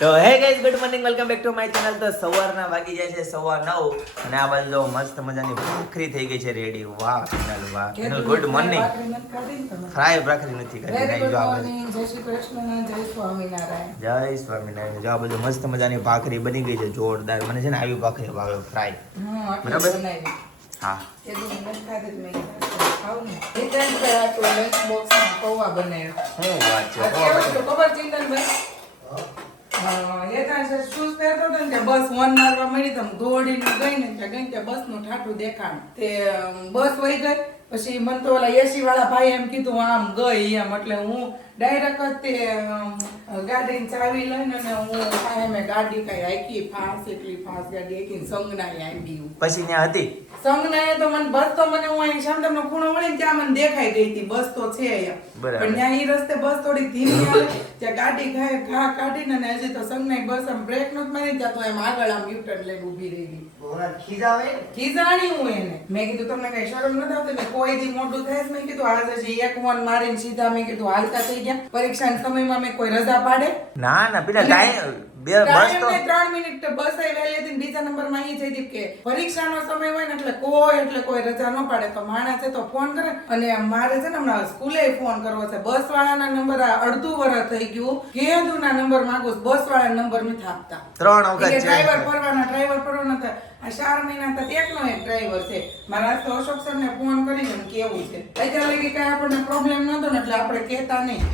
તો hey guys good morning welcome back to my channel. તો સવારના વાગી જાય છે 9:15 અને આ બાજુ જો મસ્ત મજાની ભાખરી થઈ ગઈ છે રેડી. વાહ ચેનલ વાહ ચેનલ ગુડ મોર્નિંગ. ફ્રાય ભાખરી નથી કરી નહીં જો આ બાજુ. જય શ્રી કૃષ્ણ, જય સ્વામિનારાયણ. જય સ્વામિનારાયણ. જો આ બાજુ મસ્ત મજાની ભાખરી બની ગઈ છે જોરદાર. મને છે ને આવી ભાખરી ભાવે ફ્રાય. બરાબર હા પૌવા બનાવ્યો. શું વાત છે. ખબર ચિંતનભાઈ શૂઝ પહેરતો હતો ને બસ વન મારવા મળી તો દોડીને ગઈ ને બસ નું ઠાઠું દેખાણ તે બસ વહી ગઈ. પછી મને તો ઓલા એસી વાળા ભાઈ એમ કીધું આમ ગઈ એમ એટલે હું ડાયરેક્ટ તે ગાડીની ચાવી લઈને ને હું મેં ગાડી કઈ હાકી ફાસ એટલી ફાસ ગાડી હાકી સંગનાઈ આવી. પછી ત્યાં હતી સંગનાએ તો મને બસ તો મને હું અહીં શામતમનો ખૂણો વળી ત્યાં મને દેખાઈ ગઈ હતી બસ તો છે એમ. પણ ત્યાં ઈ રસ્તે બસ થોડી ધીમી આવે ત્યાં ગાડી ઘા કાઢીને ને હજી તો સંગનાઈ બસ આમ બ્રેક નહોતી મારી ત્યાં તો એમ આગળ આમ યુટર્ન લઈને ઊભી રહી. ખીજાણી હું એને મેં કીધું તમને કઈ શરમ નથી આવતી. મેં કોઈ દી મોટું થાય મેં કીધું આજે હજી એક વન મારીને સીધા મેં કીધું હાલતા થઈ ગયા. પરીક્ષાના સમયમાં મેં કોઈ રજા પાડે ના ના પેલા ટાઈમ બે બસ તો 3 મિનિટ બસ આવી વહેલી હતી બીજા નંબરમાં અહીં જઈ કે પરીક્ષાનો સમય હોય ને એટલે કોઈ રજા ન પાડે તો માણસ છે તો ફોન કરે. અને મારે છે ને હમણાં સ્કૂલે ફોન કરવો છે. બસ વાળાના નંબર અડધું વર્ષ થઈ ગયું કેદુ ના નંબર માંગુ બસ વાળા નંબર નથી આપતા. 3 વખત ડ્રાઈવર પરવાના હતા. આ 4 મહિના તક એકનો એક ડ્રાઈવર છે. મારા તો અશોક સર ને ફોન કરીને કેવું છે અત્યારે લગી કઈ આપણને પ્રોબ્લેમ નતો ને એટલે આપણે કહેતા નહીં.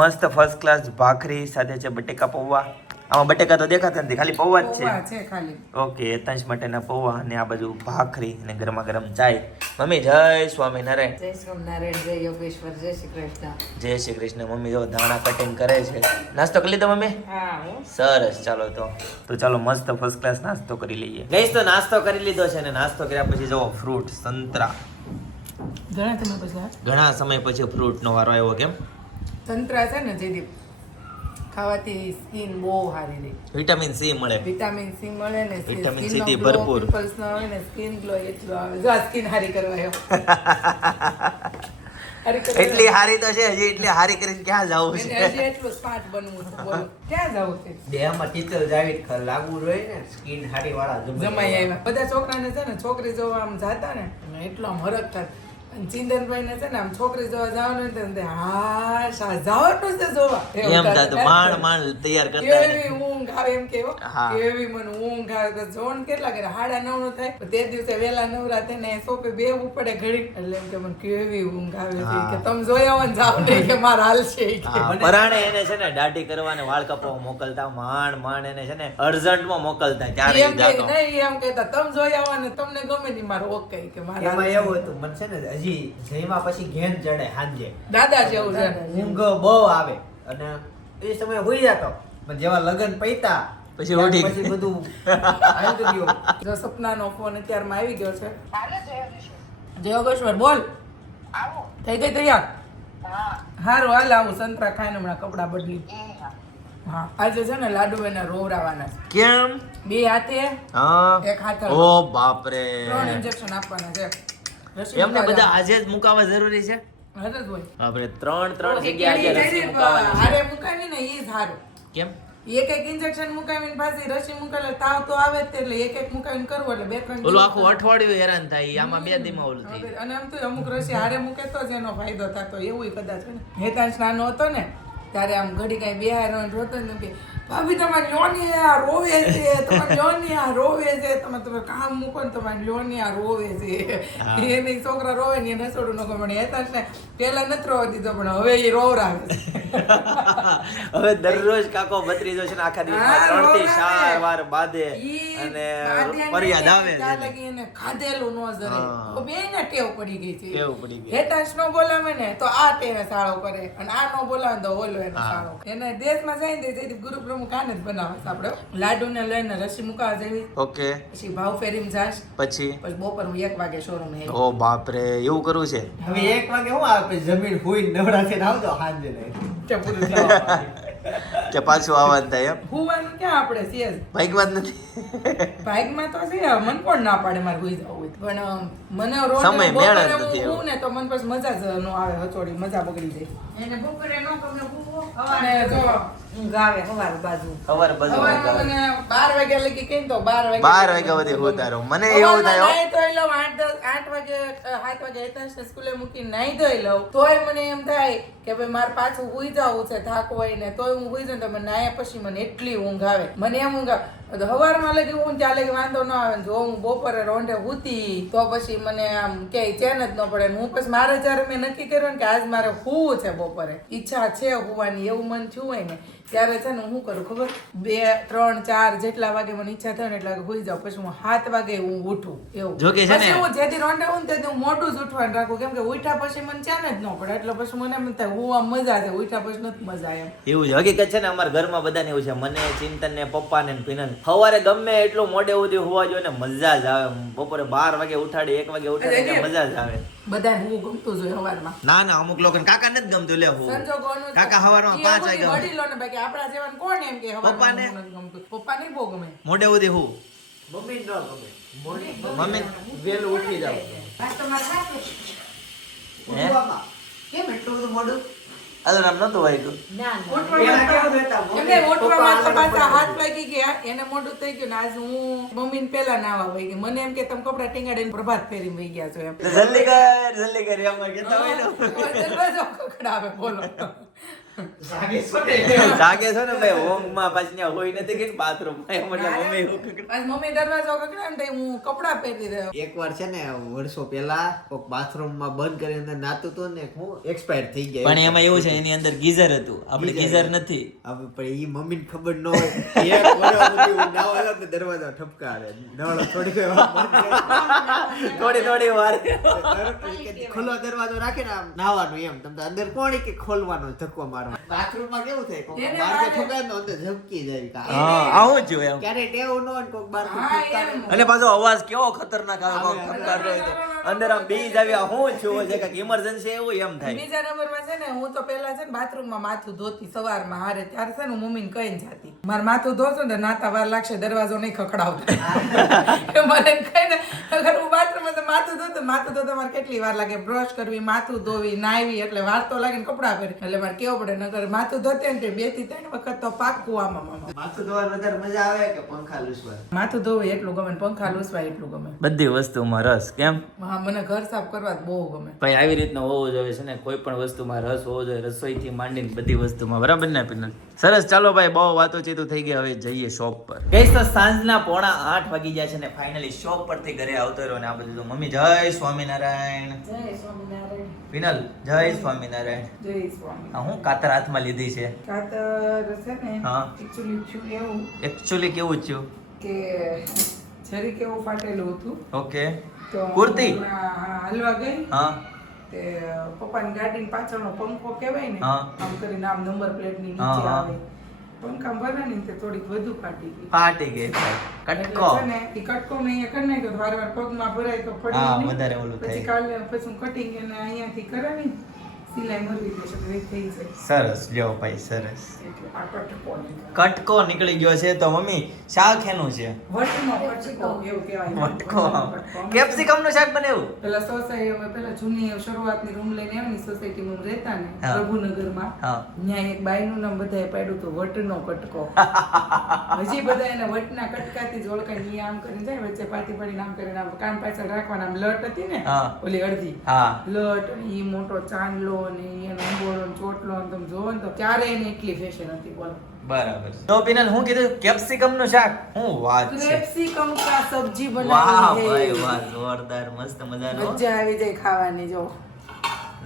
મસ્ત ફર્સ્ટ ક્લાસ ભાખરી સાથે છે બટેકા પૌવા. આમાં બટેકા તો દેખાતા નથી ખાલી પૌવા જ છે ખાલી. ઓકે એતાંશ માટેના પૌવા અને આ બાજુ ભાખરી અને ગરમા ગરમ ચાય. મમ્મી જય સ્વામિનારાયણ. જય સ્વામિનારાયણ, જય યોગેશ્વર, જય શ્રી કૃષ્ણ. જય શ્રી કૃષ્ણ. મમ્મી જો ધાણા કટિંગ કરે છે. નાસ્તો કરી લીધો મમ્મી? હા સરસ. ચાલો તો ચાલો મસ્ત ફર્સ્ટ ક્લાસ નાસ્તો કરી લઈએ. ગઈશ તો નાસ્તો કરી લીધો છે અને નાસ્તો કર્યા પછી જો ફ્રૂટ સંતરા. ઘણા સમય પછી ફ્રૂટ નો વારો આવ્યો. કેમ? સંતરા છે ને જેથી ખાવાથી સ્કિન બહુ સારી રહે. વિટામિન સી મળે. વિટામિન સી મળે ને વિટામિન સી થી ભરપૂર. પિમ્પલ્સ ન આવે ને સ્કિન ગ્લો એટલો આવે. જો આ સ્કિન હારી કરવા આવ્યો. એટલી હારી તો છે હજી એટલી હારી કરીને ક્યાં જાવું છે? હજી એટલું સ્માર્ટ બનવું છે. બોલો ક્યાં જાવું છે? દેહમાં ટીચર જાવી લાગવું જોઈએ ને સ્કિન હારી વાળા જમાઈ આવ્યા. બધા છોકરાને છે ને છોકરી જોવા આમ જાતા ને એટલો આમ હરખ થાય. અને ચિંતનભાઈ ને છે ને આમ છોકરી જોવા જવાનું ને હા જવાનું છે જોવા એમ થતું માંડ તૈયાર કરતા. કેવી ઊંઘ આવે એમ કેવો કેવી મને ઊંઘ આવે તો જોન કેટલા કરે 9:30 નું થાય તે દિવસે વેલા નવરા થઈને સોપે બેવું પડે ઘડી એટલે એમ કે મને કેવી ઊંઘ આવે છે કે તમે જોયા હોય ને જાવ નહીં કે માર હાલશે પરાણે એને છે ને દાઢી કરવાને વાળ કપાવવા મોકલતા માંડ એને છે ને અર્જન્ટ માં મોકલતા ત્યારે એમ કે નહીં એમ કહેતા તમે જોયા હોય ને તમને ગમે નહીં મારો ઓકે કે મારા એમાં એવું હતું મને છે ને હજી જઈમાં પછી ઘેન ચડે હાંજે દાદા જેવું છે ઊંઘ બહુ આવે અને એ સમય હોઈ જતો પણ જેવા લગન પૈતા પછી ઉઠી પછી બધું આવી ગયું. જો સપનાનો ફોન અત્યારમાં આવી ગયો છે. જય યોગેશ્વર બોલ. થઈ ગઈ તૈયાર? હારું હાલ આવું સંતરા ખાઈને હમણાં કપડા બદલી. હા આજે છે ને લાડુ એને રોવરાવાના છે. કેમ? 2 હાથે એક હાથે. ઓ બાપ રે 3 ઇન્જેક્શન આપવાના છે. એમને બધા આજે જ મુકાવા જરૂરી છે? હદ જ હોય. બાપરે 3 જગ્યાએ આજે રસી મુકાવાની છે. હારે મુકાવી ને ઈ સારું. કેમ? એક ઇન્જેક્શન મુકાવીને પાછી રસી મુકાલે તાવ તો આવે જ એટલે એક મુકાવીને કરવું એટલે 2-3 ઓલું આખું અઠવાડિયું હેરાન થાય આમાં 2 દીમાં ઓલું થાય. અને આમ તો અમુક રસી હારે મૂકે તો જ એનો ફાયદો થતો એવું કદાચ ને. હેતાંશ નાનો હતો ને ત્યારે આમ ઘડી કઈ બેહાર રોતો ને કે ભાભી તમારી લોની આ રોવે છે તમારી લોની આ રોવે છે તમે કામ મૂકો ને તમારી લોની આ રોવે છે એને છોકરા રોવે ને એને છોડું ન ગમે. હેતાંશ ને પેલા નથી રોવા દીધો પણ હવે એ રોવરાવે છે. હવે દરરોજ કાકો ભત્રીજો છે ને આખા દિવસમાં 3 થી 4 વાર બાદે અને ફરિયાદ આવે છે. એને ખાધેલું ન જરે તો બેયને ટેવ પડી ગઈ છે. કેવું પડી ગઈ? હેતાંશ નો બોલાવે ને તો આ ટેવે સાળો કરે અને આ નો બોલાવે તો ઓલો એને સાળો. એને દેશમાં જઈને તે ગુરુ પ્રમુખ આને જ બનાવે છે આપણે. લાડુ ને લઈને રસી મુકાવા જેવી. ઓકે પછી ભાવ ફેરીમાં જાશ પછી બપોર 1 વાગે શોરૂમ હે. ઓ બાપ રે એવું કરવું છે? હવે 1 વાગે હું આવે જમીન હુઈ નવરા થઈને આવજો હાંજે નહીં તે પૂરું થયું. કે પાછું આવવાનું થાય એમ? હુવાનું ક્યાં આપણે છે ભાગમાં જ નથી. ભાગમાં તો છે મન કોણ ના પાડે મારે હુઈ જવું હોય પણ મને રોજ સમય મેળ જ બપોરે નથી હું ને તો મને પછી મજા જ ન આવે હચોડી મજા બગડી જાય એને બપોરે ન ગમે અને જો ઊંઘ આવે સવાર બાજુ ખબર બધું સવારમાં મને 12 વાગ્યા લગી કઈ તો 12 વાગ્યા સુધી હોતા મને એવું થાય હો. નાઈ ધોઈ લઉં 8 વાગે 7 વાગે હેતાંશને સ્કૂલે મૂકી નાઈ ધોઈ લઉં તોય મને એમ થાય કે ભાઈ મારે પાછું હુઈ જવું છે થાક હોય ને તોય હું હુઈ જાઉં તો મને નાયા પછી મને એટલી ઊંઘ આવે મને એમ ઊંઘ આવે સવારમાં લગી હું ત્યાં લગી વાંધો ન આવે જો હું બપોરે રોંઢે હુતી તો પછી મને આમ કે ચેન જ ન પડે હું પછી મારે જ્યારે મેં નક્કી કર્યું ને કે આજ મારે હુવું છે બપોરે ઈચ્છા છે હુવાની એવું મન થયું હોય ને ત્યારે છે ને હું કરું ખબર 2 3 4 જેટલા વાગે મને ઈચ્છા થાય ને એટલા વાગે હુઈ જાઉં પછી હું 7 વાગે હું ઉઠું એવું જો કે છે ને પછી હું જેથી રોંઢે હું તેથી હું મોઢું જ ઉઠવાનું રાખું કેમ કે ઉઠ્યા પછી મને ચેન જ ન પડે એટલે પછી મને એમ થાય હું આમ મજા છે ઉઠ્યા પછી નથી મજા એમ એવું છે હકીકત છે ને અમારા ઘરમાં બધાને એવું છે મને ચિંતન ને પપ્પા ને પીનલ સવારે ગમે એટલું મોડે સુધી હોવા જોઈએ ને મજા જ આવે બપોરે 12 વાગે ઉઠાડી 1 વાગે ઉઠાડી મજા જ આવે બધાને હું ગમતું જોઈએ સવારમાં ના ના અમુક લોકોને કાકા નથી ગમતું લે હું સંજોગોનું કાકા સવારમાં 5 વાગે વડીલોને બાકી આપણા જેવાને કોણ એમ કે પપ્પાને? સવારમાં નથી ગમતું પપ્પાને બહુ ગમે મોડે સુધી હું મમ્મી ન ગમે મમ્મી વહેલું ઉઠી જાવ ઉઠવામાં કેમ એટલું બધું મોડું અલર આમ નતું વાગ્યું પેલા કેવું રહેતા? એમને ઉઠવામાં તો પાછા 7 વાગી ગયા એને મોઢું થઈ ગયું ને આજ હું મમ્મીને પેલા નાવા વઈ ગઈ મને એમ કે તમે કપડા ટીંગાડીને પ્રભાત ફેરી વઈ ગયા છો એમ જલ્દી કર એમ કેતા હોય ને દરવાજો ખખડાવે બોલો જાગે છો ને? જાગે છો ને ભાઈ ઊંઘમાં પાછી ત્યાં હોય નથી કે બાથરૂમ એમ એટલે મમ્મી એવું કકડ- આજ મમ્મી દરવાજો ખખડાવે ને તો હું કપડા પહેરી રહ્યો એકવાર છે ને વર્ષો પહેલા કોક બાથરૂમમાં બંધ કરીને અંદર નાતું તો ને હું એક્સપાયર થઈ ગયા પણ એમાં એવું છે એની અંદર ગીઝર હતું આપણે ગીઝર નથી હવે પણ ઈ મમ્મીને ખબર ન હોય એક વર્ષ સુધી હું નાવા આવ્યો ને દરવાજો ઠપકારે નળ થોડી વાર બંધ થોડી વાર કરે. ખુલ્લો દરવાજો રાખીને આમ નાવાનું એમ તમને અંદર કોણ કે ખોલવાનો ધક્કો મારવાનો બાથરૂમમાં કેવું થાય કોક એને બહાર વાગે. ઠોકાય ને અંદર ઝબકી જાય કા હા આવું જ હોય એમ ક્યારે ટેવ ન હોય ને કોક બહાર હા, એમ. અને પાછો અવાજ કેવો ખતરનાક આવે કોક ખખડાતો હોય તો અંદર આમ બીજ આવી આ હું છું છે કે ઇમરજન્સી એવું એમ થાય બીજા નંબરમાં છે ને હું તો પેલા છે ને બાથરૂમમાં માથું ધોતી સવારમાં હારે ત્યારે છે ને હું મમ્મીને કહીને જાતી મારે માથું ધોશું ને નાતા વાર લાગશે દરવાજો નહીં ખખડાવતો મને કહીને અગર હું બાથરૂમમાં તો માથું ધોતો મારે કેટલી વાર લાગે બ્રશ કરવી માથું ધોવી નાહવી એટલે વાર તો લાગે ને કપડાં પહેરી એટલે મારે કેવું પડે નગર માથું ધોતે ને 2 થી 3 વખત તો પાક્કું આમાં મામા માથું ધોવાનું વધારે મજા આવે કે પંખા લૂસવા માથું ધોવું એટલું ગમે ને પંખા લૂસવા એટલું ગમે બધી વસ્તુમાં રસ કેમ હા મને ઘર સાફ કરવા જ બહુ ગમે ભાઈ આવી રીતના હોવું જોઈએ છે ને કોઈ પણ વસ્તુમાં રસ હોવો જોઈએ રસોઈથી માંડીને બધી વસ્તુમાં બરાબર ને પિનલ સરસ ચાલો ભાઈ બહુ વાતોચીતું થઈ ગઈ હવે જઈએ શોપ પર ગઈશ તો સાંજના 7:45 વાગી જાય છે ને ફાઇનલી શોપ પરથી ઘરે આવતો રહ્યો ને આ બધું મમ્મી જય સ્વામિનારાયણ જય સ્વામિનારાયણ પિનલ જય સ્વામિનારાયણ જય સ્વામી આ હું કાતર હાથમાં લીધી છે કાતર છે ને હા. એકચ્યુઅલી છું એવું એકચ્યુઅલી કેવું થયું કે જરીક એવું ફાટેલું હતું ઓકે તો કુર્તી? હું હલવા ગઈ હા તે પપ્પાની ગાડીની પાછળનો પંખો કહેવાય ને હા. આમ કરીને આમ નંબર પ્લેટની હા, નીચે હા. આવે પંખા ભરાણી ને તે થોડીક વધુ ફાટી ગઈ ફાટી ગઈ કટકો એટલે છે ને ઈ કટકો મેં અહીંયા કરી નાખ્યો તો વારવાર પગમાં ભરાય તો પડી હા, નહીં. વધારે ઓલું થાય. પછી કાલે પછી હું કટિંગ એને અહીંયાથી કરાવી સિલાઈ મરવી દેશે તો એ થઈ જાય સરસ જો ભાઈ સરસ એટલે આ કટકો નહીં. કટકો નીકળી ગયો છે તો મમ્મી શાક એનું છે વટનો કટકો એવું કહેવાય. વટકો કટકો. કેપ્સિકમ નું શાક બનેવું પેલા સોસાયટી અમે પેલા જૂની શરૂઆતની રૂમ લઈને આવ્યા સોસાયટીમાં અમે રહેતા ને હા. પ્રભુનગરમાં હા ત્યાં એક બાઈનું નામ બધાએ પાડ્યું હતું વટનો કટકો હજી બધા એને વટના કટકાથી જ ઓળખાય ઈ આમ કરીને જાય વચ્ચે પાટી પડીને આમ કરીને આમ કાન પાછળ રાખવાના આમ લટ હતી ને હા. ઓલી અડધી હા લટ અને ઈ મોટો ચાંદલો ને ઈ એનો અંબોળો ને ચોટલો ને તમે જોવો ને તો ક્યારે એને એટલી ફેશન હતી બોલો બરાબર તો પિનલ હું કીધું કેપ્સિકમ નું શાક હું વાત છે કેપ્સિકમ કા સબ્જી વાહ બનાવી ભાઈ હે વાહ જોરદાર મસ્ત મજાનો મજા આવી જાય ખાવાની જો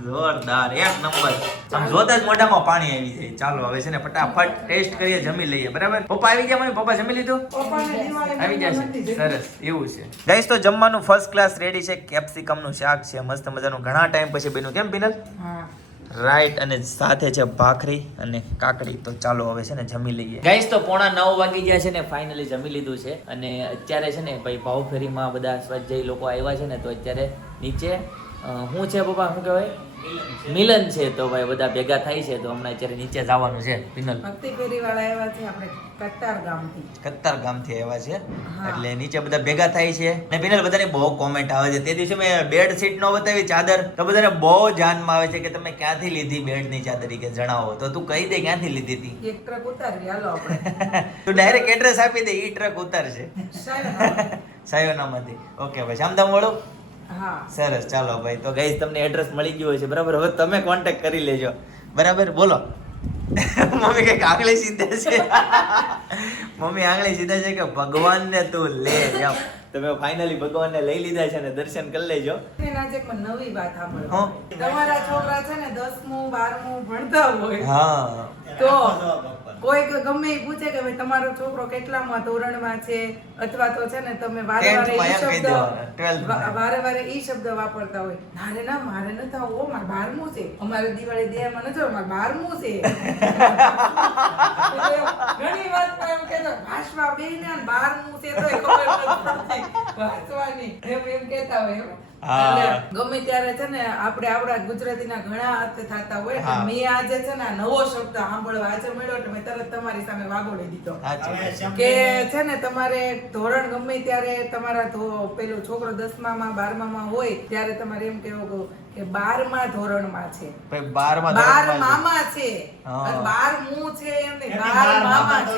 જોરદાર એક નંબર આમ જોતા જ મોઢામાં પાણી આવી જાય ચાલો હવે છે ને ફટાફટ ટેસ્ટ કરીએ જમી લઈએ બરાબર પપ્પા આવી ગયા મમ્મી પપ્પા જમી લીધું પપ્પાને દિવાળી આવી નથી જશે સરસ એવું છે ગાઈસ તો જમવાનું ફર્સ્ટ ક્લાસ રેડી છે કેપ્સિકમ નું શાક છે મસ્ત મજાનું ઘણા ટાઈમ પછી બન્યું કેમ પિનલ હા રાઈટ અને સાથે છે ભાખરી અને કાકડી તો ચાલો હવે છે ને જમી લઈએ ગાઈસ તો 8:45 વાગી ગયા છે ને ફાઇનલી જમી લીધું છે અને અત્યારે છે ને ભાઈ ભાવફેરીમાં બધા સ્વજ્જય લોકો આવ્યા છે ને તો અત્યારે નીચે શું છે પપ્પા, શું કહેવાય, મિલન છે. તો ભાઈ બધા ભેગા થાય છે. તો હમણાં અત્યારે નીચે જવાનું છે. પિનલ ભક્તિ ફેરી વાળા આવ્યા છે આપણે કતાર ગામથી. કતાર ગામથી આવ્યા છે, એટલે નીચે બધા ભેગા થાય છે. ને પિનલ બધાની બહુ કોમેન્ટ આવે છે. તે દિવસે મેં બેડશીટ નો બતાવી ચાદર, તો બધાને બહુ જાનમાં આવે છે કે તમે ક્યાંથી લીધી બેડની ચાદર, કે જણાવો. તો તું કહી દે ક્યાંથી લીધી હતી. એક ટ્રક ઉતારી હાલો આપણે. તું ડાયરેક્ટ એડ્રેસ આપી દે, ઈ ટ્રક ઉતારશે સાયોનામાંથી. ઓકે ભાઈ, શામધામ વાળું. હા સરસ, ચાલો ભાઈ. તો ગાઈસ તમને એડ્રેસ મળી ગયું હોય છે, બરાબર. હવે તમે કોન્ટેક્ટ કરી લેજો, બરાબર. બોલો. મમ્મી કઈક આંગળી સીધે છે. મમ્મી આંગળી સીધે છે કે ભગવાનને તું લે એમ. તમે ફાઇનલી ભગવાનને લઈ લીધા છે ને દર્શન કરી લેજો. આજે એક નવી વાત સાંભળો. તમારા છોકરા છે ને 10મું 12મું ભણતા હોય, હા, તો કોઈ ગમે એ પૂછે કે ભાઈ તમારો છોકરો કેટલામાં ધોરણમાં છે, અથવા તો છે ને તમે વારે વારે ઈ શબ્દ વાપરતા હોય, નારે ના મારે નથી આવું, મારે 12મું છે, અમારે દિવાળી દેવામાં નથી, મારે 12મું છે. ઘણી વાતમાં એમ કહેતો ભાષવા બેહીને 12મું છે તો ખબર નથી પડતી વાંચવાની, એમ કહેતા હોય. ગમે ત્યારે છે ને આપણે આપણા ગુજરાતીના ઘણા અર્થ થતા હોય. મેં આજે છે ને નવો શબ્દ સાંભળવા આજે મળ્યો એટલે મેં તરત તમારી સામે વાગોડી દીધો કે છે ને તમારે ધોરણ ગમે ત્યારે તમારા પેલું છોકરો 10માં 12માં હોય ત્યારે તમારે એમ કેવું કે 12મા ધોરણમાં છે, 12 મામા છે, 12મું છે, એમ નહીં 12 મામા છે.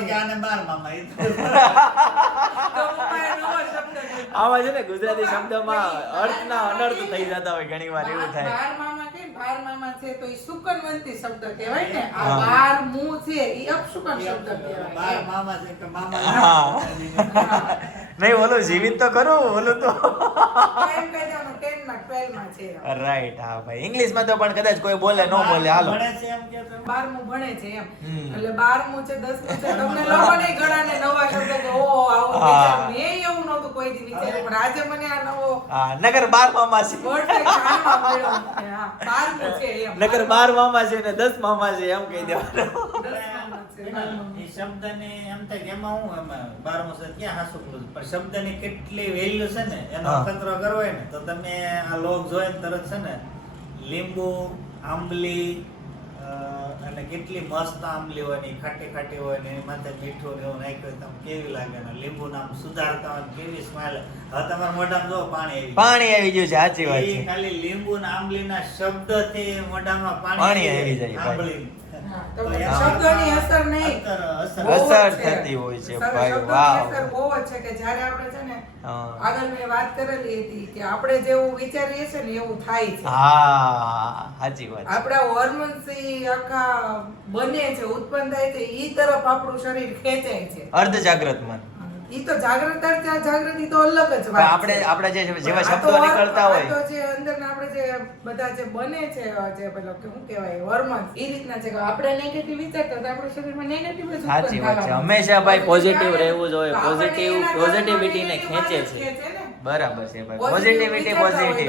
આવા છે ને ગુજરાતી શબ્દમાં અર્થના અનર્થ થઈ જતા હોય ઘણી વાર, એવું થાય. 12 મામા કે 12 મામા છે તો ઈ સુકનવંતી શબ્દ કહેવાય ને. આ 12મું છે ઈ અપશુકન શબ્દ કહેવાય. 12 મામા છે કે મામા નહીં, ઓલું જીવિત તો ખરું, ઓલું તો એમ કહી દેવાનું 10 માં 12 માં છે. રાઈટ. હા ભાઈ, ઇંગ્લિશમાં તો પણ કદાચ કોઈ બોલે ન બોલે, હાલો. 12મું ભણે છે એમ, એટલે 12મું છે 10મું છે. તમને લોકોને ઘણાને નવા શબ્દ કે ઓ આવું વિચાર, મેં એવું નહોતું કોઈ દી વિચાર્યું, પણ આજે મને આ નવો નગર 12 મામા છે, વર્ડ જાણવા મળ્યો કે હા 12મું છે એમ. નગર 12 મામા છે ને 10 મામા છે એમ કહી દેવાનું. 10 મામા છે. એ શબ્દને એમ થાય કે એમાં હું એમાં 12મો છે ક્યાં હાસું કરું, પણ શબ્દની કેટલી વેલ્યુ છે ને એનો અખતરો કરવો હોય ને તો તમે આ લોક જોયે ને તરત છે ને લીંબુ, આંબલી, અને કેટલી મસ્ત આંબલી હોય ને ખાટી ખાટી હોય ને માથે મીઠું ને એવું નાખ્યું તમે કેવી લાગે ને લીંબુ નામ સુધારતા હોય કેવી સ્માઈલ. હવે તમારા મોઢામાં જો પાણી આવી ગયું છે. સાચી વાત છે. ખાલી લીંબુ ને આંબલીના શબ્દથી મોઢામાં પાણી આવી જાય. શબ્દોની અસર નહીં, અસર થતી હોય છે ભાઈ. વાહ, અસર બહુ જ છે કે જ્યારે આપણે છે ને આગળ મેં વાત કરેલી હતી કે આપણે જેવું વિચારીએ છે ને એવું થાય છે. હા, સાચી વાત. આપણા હોર્મોન્સ આખા બને છે, ઉત્પન્ન થાય છે, ઈ તરફ આપણું શરીર ખેંચાય છે. અર્ધ જાગ્રત મન. ઈ તો જાગૃતિ તો અલગ જ વાત આપણે જે જેવા શબ્દો નીકળતા હોય તો જે અંદરના આપણે જે બધા જે બને છે જે પેલો કે શું કહેવાય હોર્મોન્સ ઈ રીતના છે કે આપણે નેગેટિવ વિચારતા તો આપણા શરીરમાં નેગેટિવ જ ઉત્પન્ન સાચી વાત છે. હંમેશા ભાઈ પોઝિટિવ રહેવું જોઈએ. પોઝિટિવિટીને ખેંચે છે. બરાબર છે ભાઈ. પોઝિટિવિટી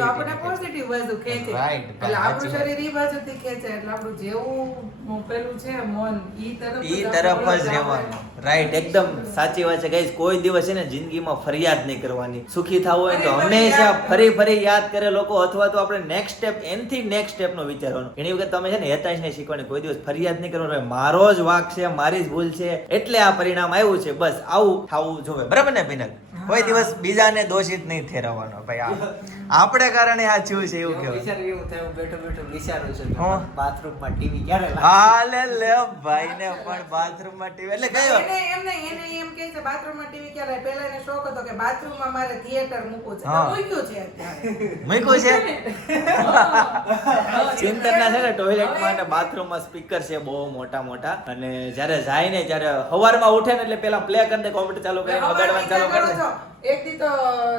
આપણે પોઝિટિવ બાજુ ખેંચે, એટલે આપણું શરીર ઈ બાજુથી ખેંચે, એટલે આપણું જેવું પેલું છે મન ઈ તરફ જ રહેવાનું. રાઈટ, એકદમ સાચી વાત છે ગાઈસ. કોઈ દિવસ છે ને જિંદગીમાં ફરિયાદ નહીં કરવાની. સુખી થવું હોય તો હંમેશા ફરી યાદ કરે લોકો, અથવા તો આપણે નેક્સ્ટ સ્ટેપ એનથી નેક્સ્ટ સ્ટેપ નો વિચારવાનું. ઘણી વખત તમે છે ને હેતાશને શીખવાની, કોઈ દિવસ ફરિયાદ નહીં કરવાનું. મારો જ વાંક છે, મારી જ ભૂલ છે, એટલે આ પરિણામ આવ્યું છે, બસ આવું થવું જોઈએ. બરાબર ને પિનલ? કોઈ દિવસ બીજાને દોષિત નહીં ઠેરવવાનો ભાઈ. આપણે કારણે આ થયું છે એવું કેવું. એવું થયું બેઠો વિચારું છું બાથરૂમમાં ટીવી ક્યારે હાલે લે ભાઈ ને પણ બાથરૂમમાં ટીવી એટલે કયો એને એમ કહે છે બાથરૂમમાં ટીવી ક્યારે. પહેલા એને શોખ હતો કે બાથરૂમમાં મારે થિયેટર મૂકવું છે, મૂક્યું છે અત્યારે. મૂક્યું છે. ચિંતનના છે ને ટોયલેટમાં અને બાથરૂમમાં સ્પીકર છે બહુ મોટા, અને જ્યારે જાય ને ત્યારે સવારમાં ઉઠે ને એટલે પેલા પ્લે કરી દે, કોમ્પ્યુટર ચાલુ કરીને વગાડવાનું ચાલુ કરી દે. એક દી તો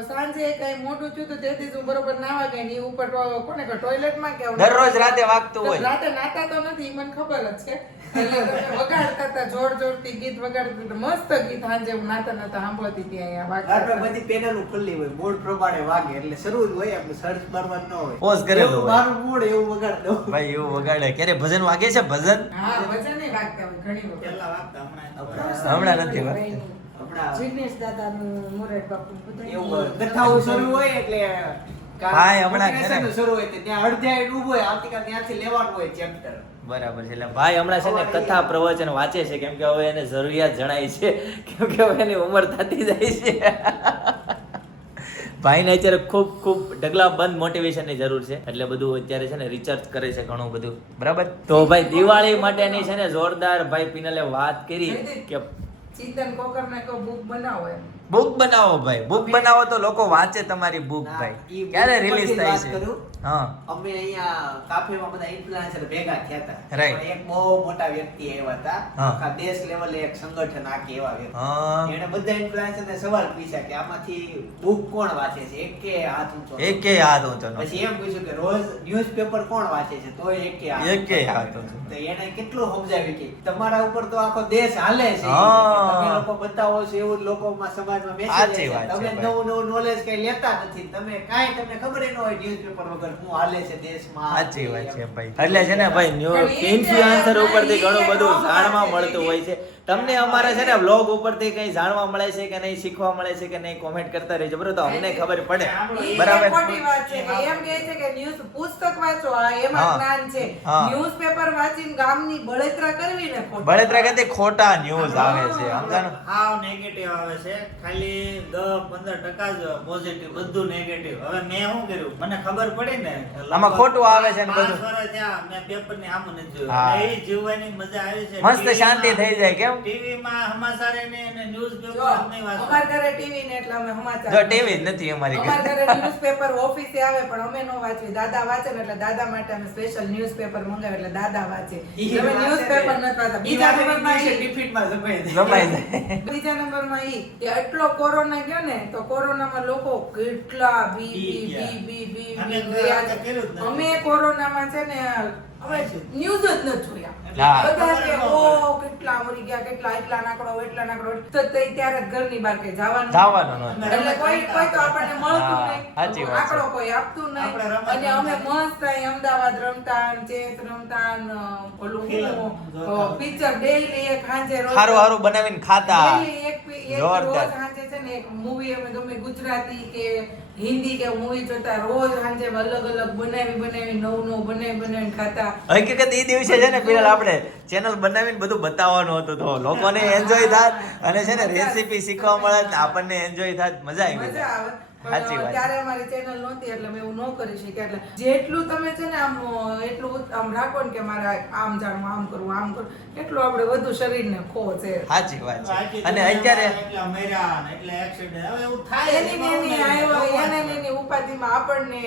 સાંજે કઈ મોટું થયું તો તેથી હું બરોબર નાવા ગઈ ની ઉપર કોને કે ટોયલેટમાં કે દરરોજ રાતે વાગતું હોય. રાતે નાતા તો નથી મને ખબર જ છે, એટલે વગાડતા હતા જોરથી ગીત વગાડતા હતા, મસ્ત ગીત. સાંજે હું નાતા સાંભળતી હતી. અહીંયા વાગતા બધી પેનલ ખુલ્લી હોય, મૂડ પ્રમાણે વાગે, એટલે શરૂ જ હોય, આપણે સર્ચ મારવા ન હોય, પોઝ કરેલું હોય. મારું મૂડ એવું વગાડ દઉં ભાઈ, એવું વગાડે. ક્યારે ભજન વાગે છે? ભજન હા ભજન વાગતા હોય ઘણી વખત. પહેલા વાગતા, હમણાં નથી વાગતા. જિગ્નેશ દાદાનું મોરેટ બાપુ એવું કથાઓ શરૂ હોય એટલે ભાઈ હમણાં છે ને શરૂ હોય તે ત્યાં અડધ્યાય ઊભો હોય, આવતીકાલ ત્યાંથી લેવાનું હોય ચેપ્ટર. બરાબર છે. એટલે ભાઈ હમણાં છે ને કથા પ્રવચન વાંચે છે, કેમ કે હવે એને જરૂરિયાત જણાય છે, કેમ કે હવે એની ઉંમર થતી જાય છે. ભાઈને અત્યારે ખૂબ ખૂબ ઢગલા બંધ મોટિવેશનની જરૂર છે, એટલે બધું અત્યારે છે ને રિસર્ચ કરે છે ઘણું બધું. બરાબર. તો ભાઈ દિવાળી માટેની છે ને જોરદાર ભાઈ પિનલે વાત કરી કે ચિંતન કોકરને કહો બુક બનાવો એમ. બુક બનાવો ભાઈ, બુક બનાવો તો લોકો વાંચે તમારી બુક ભાઈ. ક્યારે રિલીઝ થાય છે? હા, અમે અહીંયા કાફેમાં બધા ઇન્ફ્લુએન્સર ભેગા થયા હતા. Right. એમાં એક બહુ મોટા વ્યક્તિ આવ્યા હતા, હા. આખા દેશ લેવલે એક સંગઠન આખી એવા વ્યક્તિ. હા, એને બધા ઇન્ફ્લુએન્સરને સવાલ પૂછ્યા કે આમાંથી બુક કોણ વાંચે છે, એકે હાથ ઊંચો. એકે હાથ ઊંચો નો. પછી એમ પૂછ્યું કે રોજ ન્યૂઝપેપર કોણ વાંચે છે, તો એકે હાથ. એકે હાથ ઊંચો. તો એને કેટલું સમજાવ્યું કે તમારા ઉપર તો આખો દેશ હાલે છે, હા. તમે લોકો બતાવો છો એવું લોકોમાં સમાજમાં મેસેજ સાચી છે. વાત છે તમે ભાઈ. નવું નોલેજ કઈ લેતા નથી, તમે કાંઈ તમને ખબર ય ન હોય ન્યૂઝપેપર વગર શું હાલે છે દેશમાં. સાચી વાત છે ભાઈ. એટલે છે ને ભાઈ ઇન્ફ્લુએન્સર ઉપરથી ઘણું બધું જાણવા મળતું હોય છે. તમને અમારે છે ને વ્લોગ ઉપરથી કઈ જાણવા મળે છે કે નહીં, શીખવા મળે છે કે નહીં, કોમેન્ટ કરતા રહેજો, બરોબર? તો અમને ખબર પડે. ઈ બરાબર. એક ખોટી વાત છે કે એમ કહે છે કે ન્યૂઝ પુસ્તક વાંચો, આ એમાં હા. જ્ઞાન છે. હા. ન્યૂઝપેપર વાંચીને ગામની બળતરા કરવી ને ખોટી. બળતરા કરતી ખોટા ન્યૂઝ આવે છે, સમજાણું? હાવ નેગેટિવ આવે છે, ખાલી 10-15% જ પોઝિટિવ, બધું નેગેટિવ. હવે મેં શું કર્યું, મને ખબર પડી ને આમાં ખોટું આવે છે ને 5 બધું. વર્ષ થયા મેં પેપરની સામું નથી હા. જોયું. એ જીવવાની મજા આવી છે. મસ્ત શાંતિ થઈ જાય. કેમ? ટીવીમાં સમાચાર ને જો, ન્યૂઝપેપર નહીં વાંચતા. અમાર ઘરે ટીવી ને એટલે અમે સમાચાર જો ટીવી જ નથી અમારી અમાર ઘરે. ઘરે ન્યૂઝપેપર ઓફિસે આવે પણ અમે નો વાંચવી. દાદા વાંચે ને એટલે દાદા માટે અમે સ્પેશિયલ ન્યૂઝપેપર મંગાવે એટલે દાદા વાંચે. ઈ અમે વાંચે ન્યૂઝપેપર ને. નથી વાંચતા. ઈ બીજા વાંચે નંબરમાં ને ઈ. ટિફિનમાં જમાઈ જાય. જમાઈ જાય. બીજા નંબરમાં ઈ કે એટલો કોરોના ગયો ને તો કોરોનામાં લોકો કેટલા બી બી બી બી બી અમે બી ગયા છે. કર્યું જ નથી. અમે કોરોનામાં છે ને હવે ન્યૂઝ જ નથી જોયા. હા. બધા કે ઓ કેટલા મરી ગયા, કેટલા એટલા નાકડો એટલા નાકડો, તો ત્યારે જ ઘરની બહાર કે જવાનું જવાનું નહોતું. એટલે કોઈ તો આપણને મળતું હા, નહીં, સાચી વાત છે. આંકડો કોઈ આપતું આપણે નહીં. રમત અને અમે રમતા. મસ્ત અહીં અમદાવાદ રમતા ને ચેસ રમતા ને ઓલું ફિલ્મ જોતા. પિક્ચર ડેઈલી એક સાંજે રોજ સારું સારું બનાવીને ખાતા. daily એક રોજ જોરદાર. સાંજે છે ને એક મૂવી અમે ગમે ગુજરાતી કે હિન્દી કે મૂવી જોતા, રોજ સાંજે અલગ અલગ બનાવી નવું બનાવીને ખાતા. હકીકત એ દિવસે છે ને પેલા આપણે ચેનલ બનાવીને બધું બતાવવાનું હતું, તો લોકોને એન્જોય થાત અને છે ને રેસીપી શીખવા મળે ને આપણને એન્જોય થાત, મજા આવી મજા જાય. આવે. સાચી પણ વાત. ત્યારે અમારી ચેનલ નહોતી એટલે અમે એવું ન કરી શક્યા. એટલે જેટલું તમે છે ને આમ એટલું આમ રાખો ને કે મારે આમ જાણવું, આમ કરવું, આમ કરવું, એટલું આપણે વધુ શરીરને ખો છે. સાચી વાત છે. બાકી અને દુનિયામાં અત્યારે એટલા મર્યા ને એટલા એક્સિડન્ટ, હવે એવું થાય એની એમાં એની અમને આવ્યો ભગવાન એના એની ઉપાધિમાં આપણને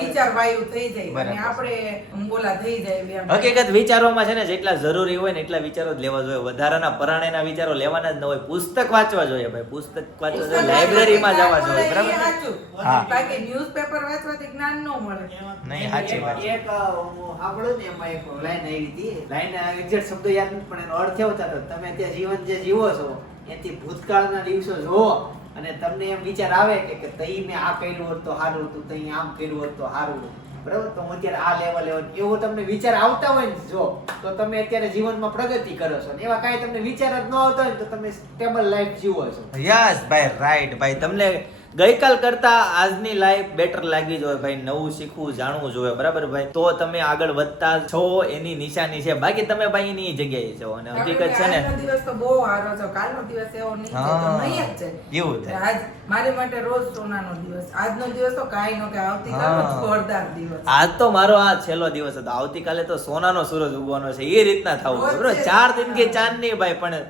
વિચાર વાયુ થઈ જાય અને બરાબર છે. આપણે બોલા થઈ જાય એમ. હકીકત વિચારોમાં છે ને જેટલા જરૂરી હોય ને એટલા વિચારો જ લેવા જોઈએ, વધારાના પરાણેના વિચારો લેવાના જ ન હોય. પુસ્તક વાંચવા જોઈએ ભાઈ, પુસ્તક વાંચવા જોઈએ, લાઇબ્રેરીમાં જવા જોઈએ, બરાબર એ ને? સાચું. હા. બાકી ન્યૂઝપેપર વાંચવાથી જ્ઞાન ન મળે. નહીં, સાચી વાત છે. એક હું સાંભળ્યું ને એમાં એક લાઈન આવી હતી. લાઈન એક્ઝેક્ટ શબ્દ યાદ નથી પણ એનો અર્થ એવો થતો, તમે અત્યારે જીવન જે જીવો છો એથી ભૂતકાળના દિવસો જોવો અને તમને એમ વિચાર આવે કે તઈ મેં આ કર્યું હોત તો સારું હતું, તઈ આમ કર્યું હોત તો સારું હતું, બરાબર? તો હું અત્યારે આ લેવલ એવો તમને વિચાર આવતા હોય ને જો, તો તમે અત્યારે જીવનમાં પ્રગતિ કરો છો. ને એવા કાંઈ તમને વિચાર જ ન આવતા હોય ને તો તમે સ્ટેબલ લાઈફ જીવો છો. યસ ભાઈ, રાઈટ ભાઈ. તમને ગઈકાલ કરતા આજની લાઈફ બેટર લાગી જોઈએ ભાઈ, નવું શીખવું જાણવું જોઈએ, બરાબર ભાઈ? તો તમે આગળ વધતા છો એની નિશાની છે, બાકી તમે ભાઈ એની જગ્યાએ છો. અને હકીકત છે ને આજનો દિવસ તો બહુ સારો છે, કાલનો દિવસ એવો નહીં છે, તો નહીં જ છે. એવું થાય. આજ મારી માટે રોજ સોનાનો દિવસ. આજનો દિવસ તો કાંઈ નો કે આવતીકાલનો હા. જોરદાર દિવસ. આજ તો મારો આ છેલ્લો દિવસ હતો, આવતીકાલે તો સોનાનો સૂરજ ઉગવાનો છે, એ રીતના થવું છે, બરોબર? 4 દિન કે ચાંદ નહીં ભાઈ, પણ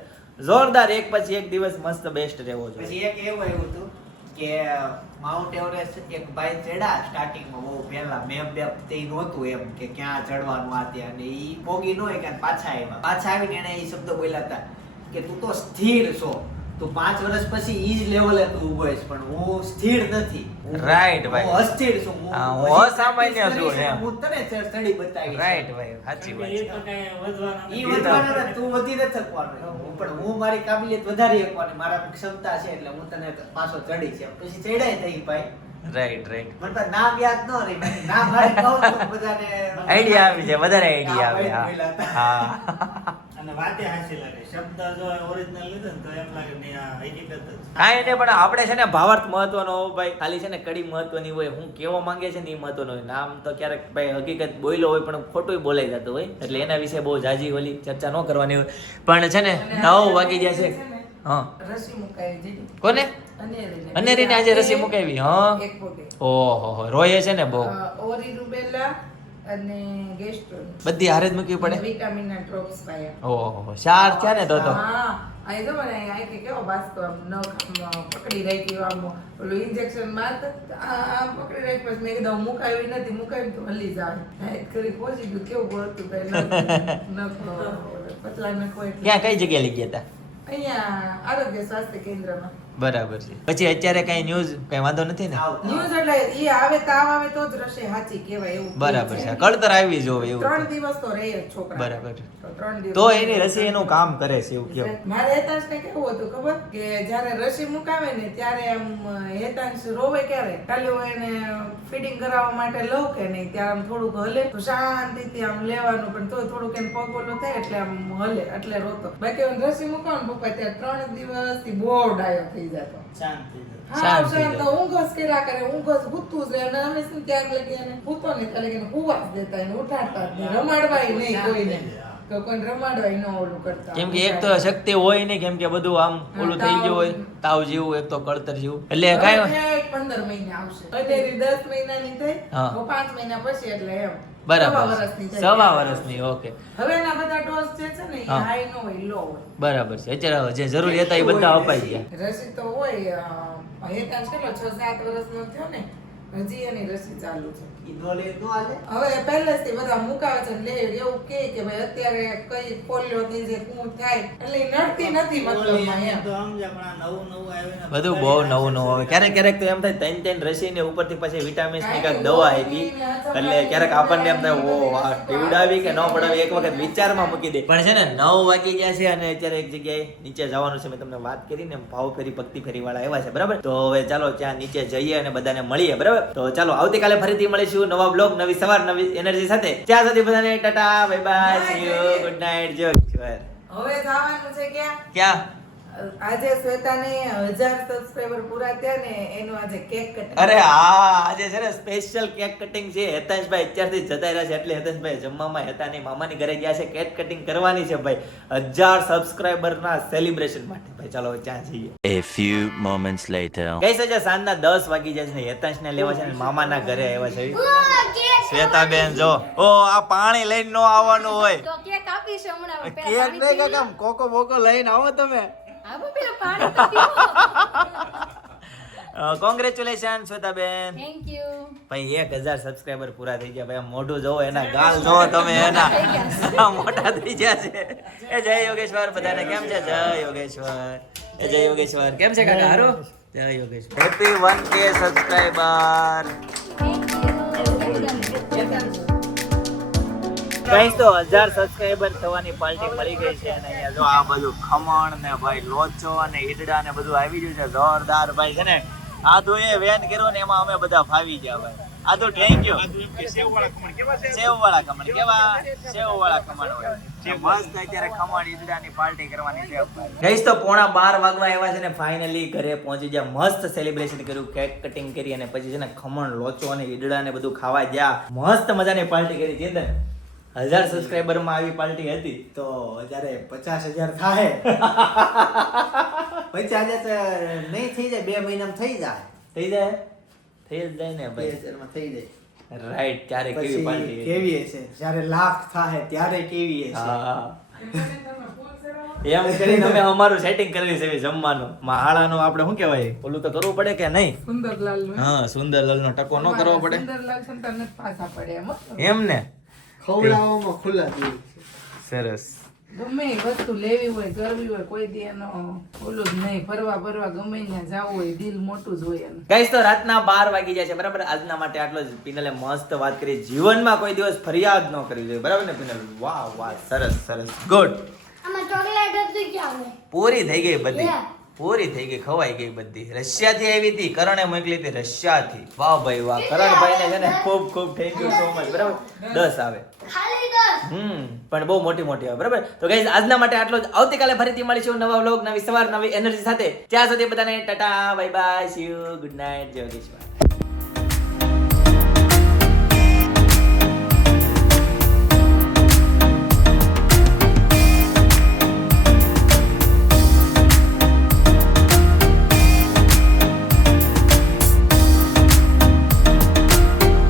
જોરદાર એક પછી એક દિવસ મસ્ત બેસ્ટ રહેવો જોઈએ. પછી એક એવું આવ્યું હતું કે માઉન્ટ એવરેસ્ટ એક ભાઈ ચડ્યા સ્ટાર્ટિંગમાં બહુ પહેલા મેપ તે નહોતું એમ કે ક્યાં ચડવાનું આ ત્યાં, અને ઈ પોગી ન હોય કે પાછા આવીને એને ઈ શબ્દ બોલ્યા હતા કે તું તો સ્થિર છો, તું 5 વર્ષ પછી ઈ જ લેવલે તું ઉભો છે, પણ હું સ્થિર નથી. Right, ભાઈ. હું અસ્થિર છું. હા, હું પછી અસામાન્ય practice છું, કરીશ, એમ. હું તને ચડી બતાવીશ. રાઈટ ભાઈ, સાચી વાત એ છે. તો કાંઈ વધવાનું ઈ નથી. વધવાનું નથી, તું વધી નથી શકવાનું. પણ હું મારી કાબિલિયત વધારી શકવાની, મારા ક્ષમતા છે એટલે હું તને પાછો ચડી છે. પછી ચડાય થઈ ભાઈ. Right right. મને તો નામ યાદ ન રહી, બાકી નામ મારે કહું તો બધાને આઈડિયા આવી જાય, વધારે આઈડિયા આવે. આ ભાઈ બોલ્યા હતા. હા. અને વાતે હાસી લાગે. શબ્દ જો ઓરિજિનલ લીધો ને તો એમ લાગે નહીં આ હકીકત જ. કાંઈ નહીં, પણ આપણે છે ને ભાવાર્થ મહત્વનો હોય ભાઈ, ખાલી છે ને કડી મહત્વની હોય, હું કેવો માંગે છે ને એ મહત્વનો હોય. નામ તો ક્યારેક ભાઈ હકીકત બોલ્યો હોય પણ ખોટું બોલાઈ જતું હોય, એટલે એના વિશે બહુ જાજી ઓલી ચર્ચા ન કરવાની હોય. પણ છે ને 9 વાગી ગયા છે. હા, રસી મુકાઈ દીધી. કોને? અનેરીને. અનેરીને આજે રસી મુકાવી. હા, એક પોતે. ઓહો, રોયે છે ને બહુ. ઓરી રૂબેલા અને ગેસ્ટ્રોન. બધી હારે જ મૂકવી પડે. વિટામિનના ડ્રોપ્સ પાયા. ઓહો, 4 થયા ને તો હા, અહીં જો મને આ કે કેવો બાસ્તો આમ નખ પકડી રાખી આમ ઓલું ઇન્જેક્શન મારતા આમ પકડી રાખી પછી મેં કીધું મુકાવી નથી, મુકાવી તો હલી જાય. હા કરી પહોંચી ગયું, કેવું હતું ભાઈ નખ પતલા નખ હોય એટલે. ક્યાં કઈ જગ્યાએ લઈ ગયા હતા? અહીંયા આરોગ્ય સ્વાસ્થ્ય કેન્દ્રમાં. બરાબર છે. પછી અત્યારે કઈ ન્યૂઝ કઈ વાંધો નથી ને? ન્યૂઝ એટલે ઈ આવે તાવ આવે તો જ રશે હાચી કહેવાય એવું. બરાબર છે. કળતર આવી જોવે એવું. 3 દિવસ તો રહે જ છોકરા. બરાબર. તો 3 દિવસ તો એની રસી એનું કામ કરે છે એવું કેવું. મારે હેતાંશને કેવું હતું ખબર કે જ્યારે રસી મુકાવે ને ત્યારે આમ હેતાંશ રોવે ક્યારે ખાલી હું એને ફીડિંગ કરાવવા માટે લઉં કે નહીં ત્યારે આમ થોડુંક હલે તો શાંતિથી આમ લેવાનું, પણ તોય થોડુંક એને પગ ઓલો થાય એટલે આમ હલે એટલે રોતો. બાકી હું રસી મુકાવું ને પપ્પા ત્યારે 3 દિવસથી બહુ ડાયો થઈ જતો. શાંત થઈ જાય. હા, શાંત થઈ શાંત જાય. ઊંઘ જ કર્યા કરે, ઊંઘ જ હૂતું જ રહે. અને અમે શું ત્યાં લગી એને હૂતો નહીં ત્યાં લગી એને હુવા જ દેતા, એને ઉઠાડતા જ નહીં, રમાડવાય નહીં કોઈને. તો કોઈને રમાડવાય ન ઓલું કરતા. કેમ કે એક તો શક્તિ હોય નહીં, કેમ કે બધું આમ ઓલું થઈ ગયું હોય, તાવ જેવું, એક તો કળતર જેવું, એટલે કાંઈ હવે 15 મહિને આવશે. અનેરી 10 મહિનાની થઈ, હા. તો 5 મહિના પછી એટલે એમ. બરાબર. સવા વર્ષની થાય. 1.5 વર્ષની. ઓકે, હવેના બધા ડોઝ જે છે ને એ હા. હાઈ નો હોય, લો હોય. બરાબર છે. અત્યારે જે જરૂરી હતા એ બધા અપાઈ ગયા. રસી તો હોય હેતાંશ કેટલો 6-7 વર્ષનો થયો ને હજી એની રસી ચાલુ છે. ઈ નો લે નો હાલે. હવે પહેલેથી બધા મુકાવે છે લે એવું કે ભાઈ અત્યારે કઈ પોલિયો થઈ જાય શું થાય એટલે ઈ નડતી નથી મતલબમાં એમ. તો સમજ્યા, પણ આ નવું નવું આવ્યું ને બધું બહુ નવું નવું આવે. ક્યારેક ક્યારેક તો એમ થાય 3 રસી ને ઉપરથી પછી વિટામિન્સ ની કાંઈક દવા આવી, એટલે ક્યારેક આપણને એમ થાય ઓ આ પીવડાવી કે ન પડાવી, એક વખત વિચારમાં મૂકી દે. પણ છે ને 9 વાગી ગયા છે અને અત્યારે એક જગ્યાએ નીચે જવાનું છે. મેં તમને વાત કરી ને ભાવ ફેરી ભક્તિ ફેરી વાળા આવ્યા છે, બરાબર? તો હવે ચાલો ત્યાં નીચે જઈએ અને બધાને મળીએ, બરાબર? તો ચાલો આવતીકાલે ફરીથી મળીશું નવા બ્લોગ, નવી સવાર, નવી એનર્જી સાથે. ત્યાં સુધી બધાને Tata, bye bye, C you, good night. જો હવે જવાનું છે ક્યાં? ક્યાં? આજે શ્વેતાને 1000 સબસ્ક્રાઇબર પૂરા થયા ને એનું આજે કેક કટિંગ. અરે હા, આજે છે ને સ્પેશિયલ કેક કટિંગ છે. હેતાંશભાઈ અત્યારથી જતા રહ્યા છે, એટલે હેતાંશભાઈ જમવામાં હેતાની મામાની ઘરે ગયા છે. કેક કટિંગ કરવાની છે ભાઈ 1000 સબસ્ક્રાઇબર ના સેલિબ્રેશન માટે. ભાઈ ચાલો ત્યાં જઈએ. A few moments later. કઈ છે સાંજના 10 વાગી જાય છે ને હેતાંશને લેવા છે ને મામાના ઘરે આવ્યા છે. શ્વેતાબેન જો, ઓ આ પાણી લઈને નો આવવાનું હોય. તો કેક આપીશ હમણાં. કેક નહીં કાકા, કોકો બોકો લઈને આવો તમે. હા પેલા પાણી તો પીવો. કોંગ્રેચ્યુલેશન શ્વેતાબેન. Thank you. ભાઈ 1000 સબસ્ક્રાઇબર પૂરા થઈ ગયા. ભાઈ આમ મોઢું જોવો, એના ગાલ જોવો તમે, એના મોટા થઈ ગયા છે. એ જય યોગેશ્વર બધાને કેમ છે? જય યોગેશ્વર. એ જય યોગેશ્વર કેમ છે કાકા? હારું? જય યોગેશ્વર. Happy 1K subscriber. કઈ તો 1000 સબસ્ક્રાઇબર થવાની પાર્ટી મળી ગઈ છે અને અહીંયા જો આ બધું ખમણ ને ભાઈ લોચો અને ઈડડા ને બધું આવી ગયું છે જોરદાર. ભાઈ છે ને આધુ એ વેન કર્યો ને એમાં અમે બધા ફાવી ગયા ભાઈ. આધુ થેન્ક યુ. સેવવાળા ખમણ કેવા? સેવવાળા ખમણ હોય મસ્ત. અત્યારે ખમણ ઈદડાની પાર્ટી કરવાની છે ભાઈ. ગઈસ તો 11:15 વાગવા આવ્યા છે ને ફાઇનલી ઘરે પહોંચી ગયા. મસ્ત સેલિબ્રેશન કર્યું, કેક કટિંગ કરી અને પછી છે ને ખમણ લોચો અને ઈદડા ને બધું ખાવા ગયા. મસ્ત મજાની પાર્ટી કરી હતી ને. 1000 સબસ્ક્રાઇબર માં આવી પાર્ટી હતી તો જ્યારે 50,000 થાય 50,000 નહીં થઈ જાય 2 મહિનામાં થઈ જાય. થઈ જાય ને ભાઈ. 2000 માં થઈ જાય. રાઈટ. ત્યારે કેવી પછી પાર્ટી કેવી હશે જ્યારે લાખ થાય ત્યારે કેવી હશે. એમ કરીને અમે અમારું સેટિંગ કરી છે જમવાનું. માળાનું આપણે શું કહેવાય ઓલું તો કરવું પડે કે નહીં? સુંદરલાલ નું. હા, સુંદરલાલ નો ટકો ન કરવો પડે સુંદરલાલ સંતાનને પાછા પડે એમ. એમ ને. ખવડાવવામાં ખુલ્લા દિલ છે. સરસ. ગમે એ વસ્તુ લેવી હોય કરવી હોય કોઈ દી એનો ઓલું જ નહીં. ફરવા ગમે ત્યાં જવું હોય દિલ મોટું જ હોય એનું. ગાઈસ તો રાતના 12 વાગી જાય છે, બરાબર? આજના માટે આટલો જ. પિનલે મસ્ત વાત કરી. જીવનમાં કોઈ દિવસ ફરિયાદ ન કરવી જોઈએ, બરાબર ને પિનલ? વાહ વાહ, સરસ ગુડ. આમાં ચોકલેટ હતી ક્યાં હવે? પૂરી થઈ ગઈ બધી. Yeah. પૂરી થઈ ગઈ, ખવાઈ ગઈ બધી. રશિયા થી આવી હતી, કરણે મોકલી હતી રશિયા થી. વાહ ભાઈ વાહ, કરણભાઈ ને છે ને ખૂબ થેન્ક યુ સો મચ, બરાબર? 10 આવે. ખાલી 10. પણ બહુ મોટી મોટી આવે બરાબર. તો ગાઈઝ આજના માટે આટલો જ. આવતીકાલે ફરીથી મળીશું નવા વ્લોગ, નવી સવાર, નવી એનર્જી સાથે. ત્યાં સુધી બધાને Tata, bye bye, C you, good night, જય યોગેશ્વર.